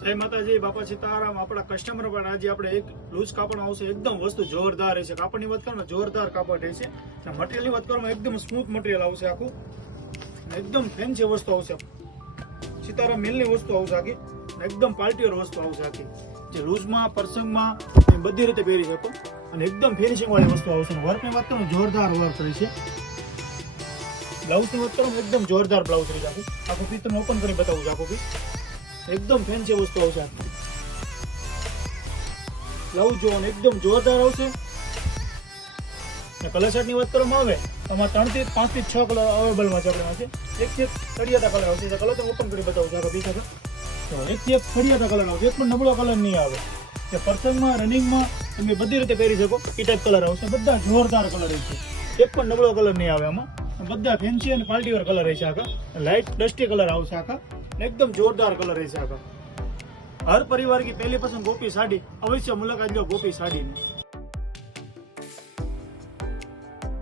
જય માતાજી, બાપા સીતારામ। આપણા કસ્ટમર પર આજે આપણે એક લૂઝ કાપડ આવશે, એકદમ વસ્તુ જોરદાર રહેશે। કાપડની વાત કરવામાં જોરદાર કાપડ રહેશે, મટીરિયલની વાત કરવામાં એકદમ સ્મૂથ મટીરિયલ આવશે આખું, એકદમ ફેન્સી વસ્તુ આવશે। સીતારામ મિલની વસ્તુ આવશે આખી, એકદમ પાર્ટીવેર વસ્તુ આવશે આખી, જે લૂઝમાં પ્રસંગમાં બધી રીતે પહેરી શકો અને એકદમ ફિનિશિંગ વાળી વસ્તુ આવશે। વર્કની વાત કરવામાં જોરદાર વર્ક રહેશે। બ્લાઉઝની વાત કરવામાં એકદમ જોરદાર બ્લાઉઝ રહેશે આખું પીસ તમને ઓપન કરી બતાવું છું। આખું પીસ एकदम फैंसी वस्तु आवशे। ब्लाउज जो एकदम जोरदार आवशे। कलर सेट ની વાત કરવામાં આવે આમાં 3 થી 5 થી 6 કલર અવેલેबल માં છે આપણી પાસે। એક થી સળિયાતા કલર આવશે, કલર તો ઓપન કરી બતાવું છું આ પીસ આગળ। તો એક થી એક સળિયાતા કલર આવશે, એક પણ નબળો કલર નહીં આવે, કે પ્રસંગમાં રનિંગમાં તમે બધી રીતે પહેરી શકો એ ટાઈપ કલર આવશે। બધા જોરદાર કલર રહેશે, એક પણ નબળો કલર નહીં આવે આમાં, બધા ફેન્સી અને પાર્ટીવેર કલર રહેશે આખા। લાइट डस्टी कलर आवशे आखा, एकदम जोरदार कलर है आखा। हर परिवार की पहली पसंद गोपी साड़ी, अवश्य मुलाकात लो गोपी साड़ी में।